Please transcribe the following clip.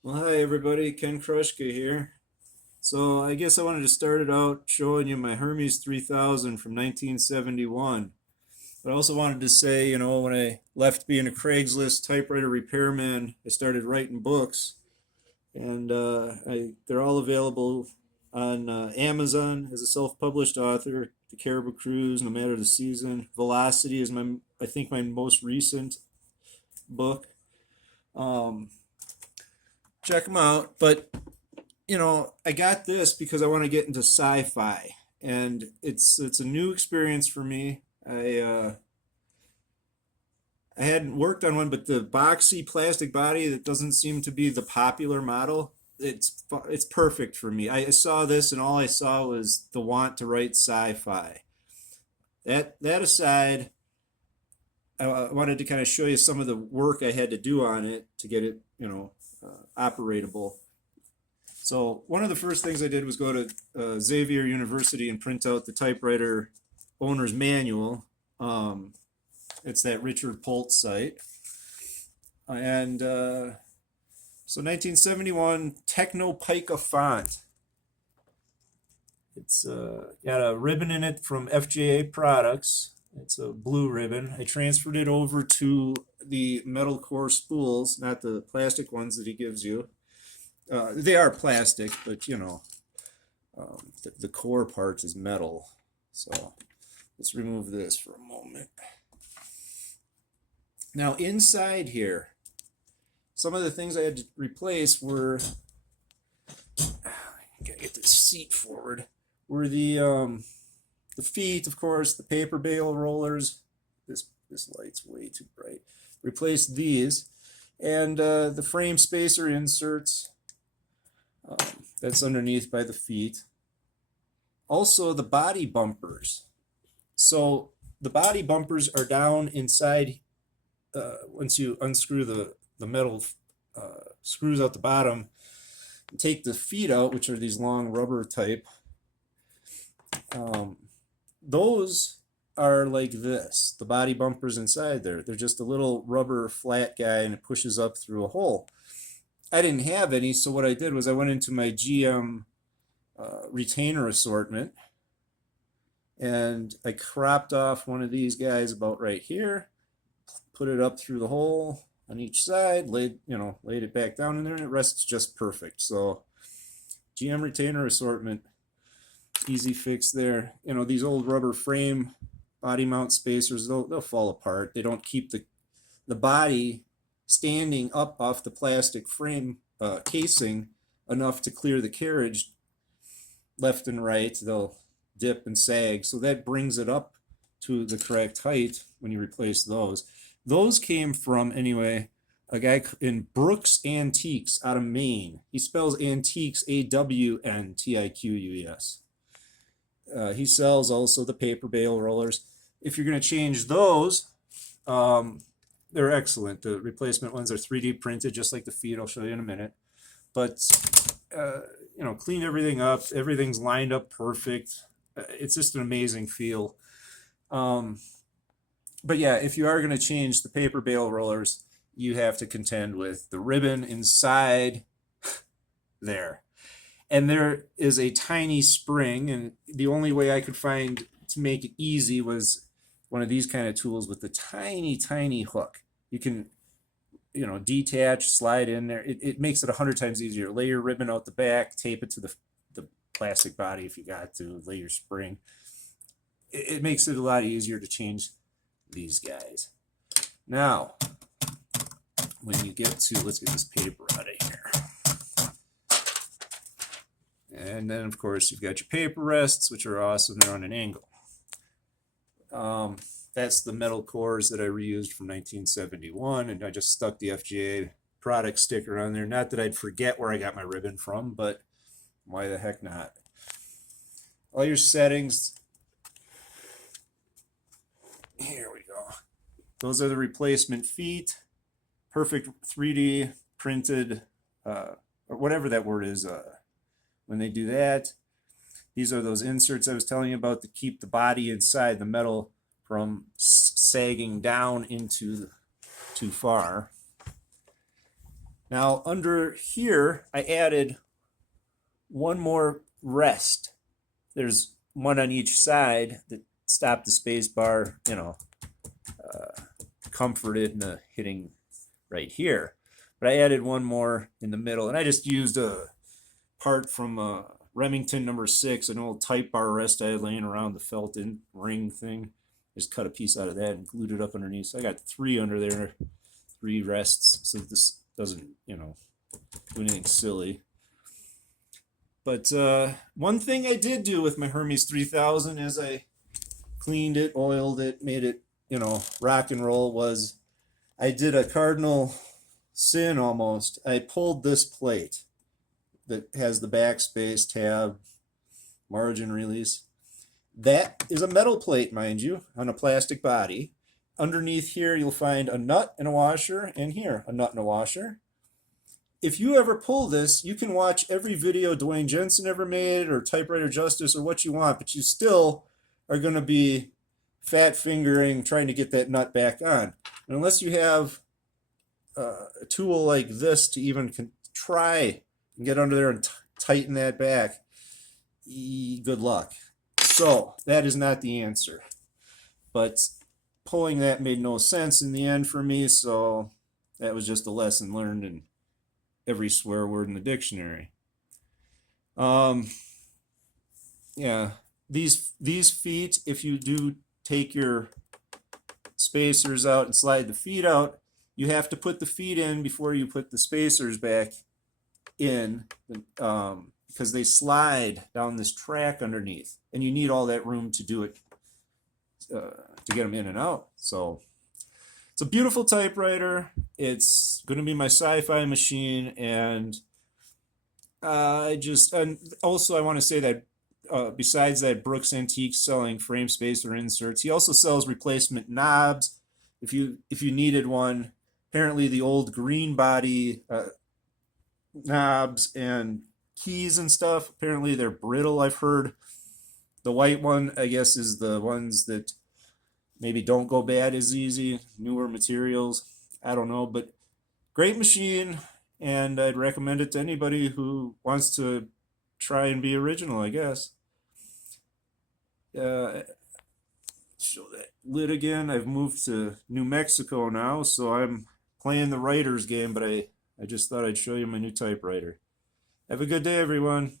Well, hi everybody, Ken Krushka here. So I guess I wanted to start it out showing you my Hermes 3000 from 1971. But I also wanted to say, when I left being a Craigslist typewriter repairman, I started writing books, and they're all available on Amazon as a self-published author. The Caribou Cruise, No Matter the Season, Velocity is I think, my most recent book. Um, Check them out. But I got this because I want to get into sci-fi, and it's a new experience for me. I hadn't worked on one, but the boxy plastic body that doesn't seem to be the popular model, it's perfect for me. I saw this, and all I saw was the want to write sci-fi. That aside, I wanted to kind of show you some of the work I had to do on it to get it, operatable. So one of the first things I did was go to Xavier University and print out the typewriter owner's manual. It's that Richard Polt site. And so 1971 Techno Pica font. It's got a ribbon in it from FJA Products. It's a blue ribbon. I transferred it over to the metal core spools, not the plastic ones that he gives you. They are plastic, but the core part is metal. So let's remove this for a moment. Now inside here, some of the things I had to replace were, gotta get this seat forward, were the feet, of course, the paper bale rollers. This light's way too bright. Replaced these, and the frame spacer inserts. That's underneath by the feet. Also the body bumpers. So the body bumpers are down inside. Once you unscrew the metal screws out the bottom, take the feet out, which are these long rubber type. Those are like this. The body bumpers inside there. They're just a little rubber flat guy, and it pushes up through a hole. I didn't have any, so what I did was I went into my GM retainer assortment, and I cropped off one of these guys about right here, put it up through the hole on each side, laid it back down in there, and it rests just perfect. So GM retainer assortment, easy fix there. These old rubber frame body mount spacers, they'll fall apart. They don't keep the body standing up off the plastic frame casing enough to clear the carriage left and right. They'll dip and sag, so that brings it up to the correct height when you replace those. Those came from, anyway, a guy in Brooks Antiques out of Maine. He spells antiques Awntikuus. He sells also the paper bale rollers. If you're going to change those, they're excellent. The replacement ones are 3D printed, just like the feet. I'll show you in a minute. But clean everything up. Everything's lined up perfect. It's just an amazing feel. But yeah, if you are going to change the paper bale rollers, you have to contend with the ribbon inside there. And there is a tiny spring, and the only way I could find to make it easy was one of these kind of tools with the tiny hook. You can detach, slide in there. It makes it 100 times easier. Lay your ribbon out the back, tape it to the plastic body if you got to, lay your spring. It makes it a lot easier to change these guys. Now, when you get to, let's get this paper out of here. And then, of course, you've got your paper rests, which are awesome. They're on an angle. That's the metal cores that I reused from 1971, and I just stuck the FGA product sticker on there. Not that I'd forget where I got my ribbon from, but why the heck not? All your settings. Here we go. Those are the replacement feet. Perfect 3D printed, or whatever that word is, when they do that. These are those inserts I was telling you about to keep the body inside the metal from sagging down into too far. Now under here, I added one more rest. There's one on each side that stop the space bar, comforted in the hitting right here. But I added one more in the middle, and I just used a part from Remington #6, an old Type bar rest I had laying around, the felt in ring thing. Just cut a piece out of that and glued it up underneath. So I got 3 under there, 3 rests, so this doesn't, do anything silly. But one thing I did do with my Hermes 3000 as I cleaned it, oiled it, made it, rock and roll, was I did a cardinal sin almost. I pulled this plate that has the backspace tab, margin release. That is a metal plate, mind you, on a plastic body. Underneath here, you'll find a nut and a washer, and here, a nut and a washer. If you ever pull this, you can watch every video Dwayne Jensen ever made, or Typewriter Justice, or what you want, but you still are going to be fat fingering trying to get that nut back on. And unless you have a tool like this to even try and get under there and tighten that back, good luck. So that is not the answer. But pulling that made no sense in the end for me, so that was just a lesson learned in every swear word in the dictionary. Yeah, these feet, if you do take your spacers out and slide the feet out, you have to put the feet in before you put the spacers back in, because they slide down this track underneath, and you need all that room to do it, to get them in and out. So it's a beautiful typewriter. It's going to be my sci-fi machine, and also I want to say that besides that, Brooks Antiques selling frame spacer inserts, he also sells replacement knobs if you needed one. Apparently the old green body knobs and keys and stuff, apparently they're brittle, I've heard. The white one, I guess, is the ones that maybe don't go bad as easy, newer materials. I don't know, but great machine, and I'd recommend it to anybody who wants to try and be original, I guess. Show that lid again. I've moved to New Mexico now, so I'm playing the writer's game, but I just thought I'd show you my new typewriter. Have a good day, everyone.